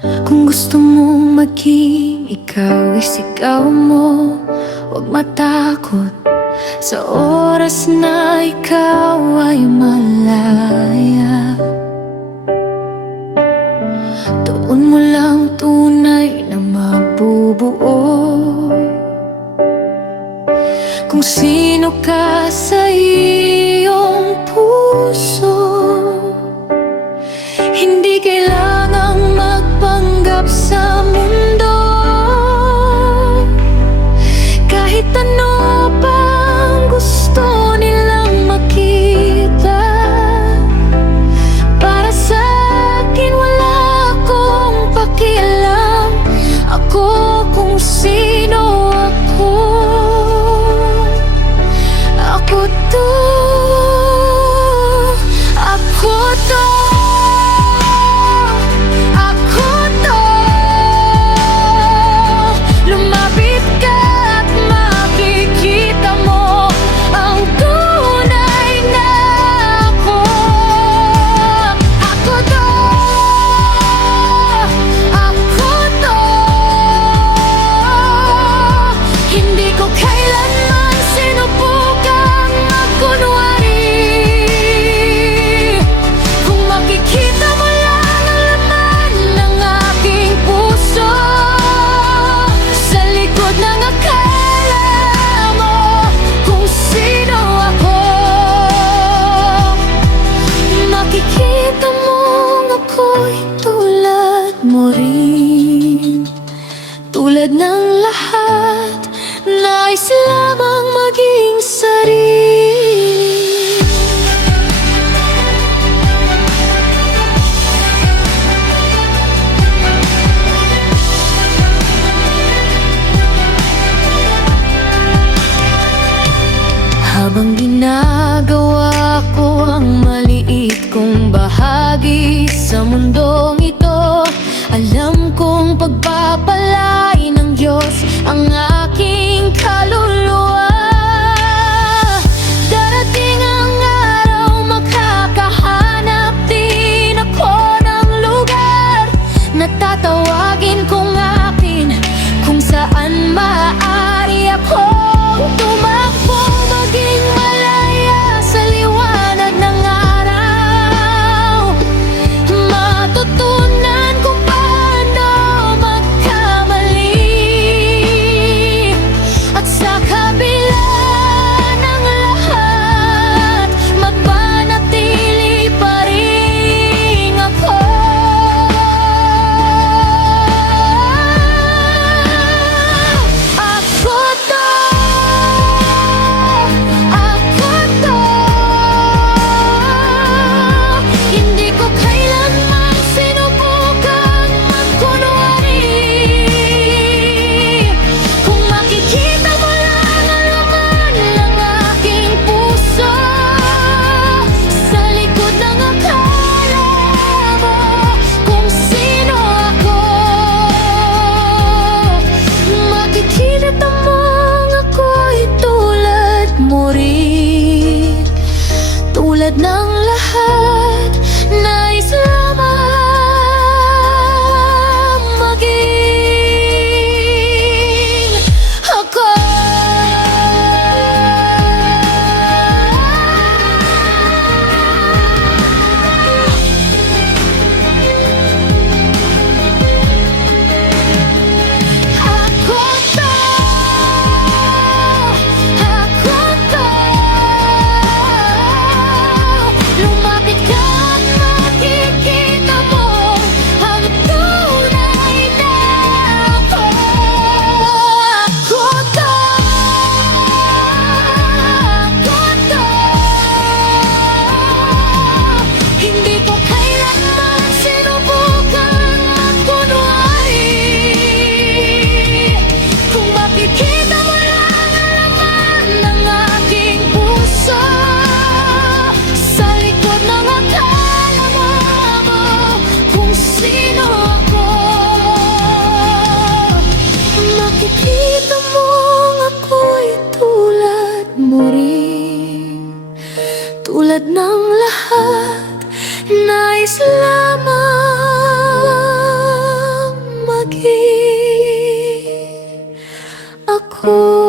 Kung gusto mong maging ikaw, isigaw mo. Huwag matakot sa oras na ikaw ay malaya. Doon mo lang tunay na mabubuo kung sino ka sa iyong puso. Hindi kailangang magpanggap sa mundo, kahit ano pang gusto nilang makita. Para sa akin wala akong pakialam, ako kung sino ako. Ako to, ako to. Tulad ng lahat, nais lamang maging sarili. Habang ginagawa ko ang maliit kong bahagi sa mundong ito, alam kong pagpapalay ng Diyos ang aking kaluluwa. Darating ang araw, makakahanap din ako ng lugar na tatawagin kong akin, kung saan maaari akong tumakbo, maging malaya sa liwanag ng araw. Matutunan kung tulad ng lahat, nais lamang maging ako. Nakikita mong ako'y tulad mo rin, tulad ng lahat, nais lamang ako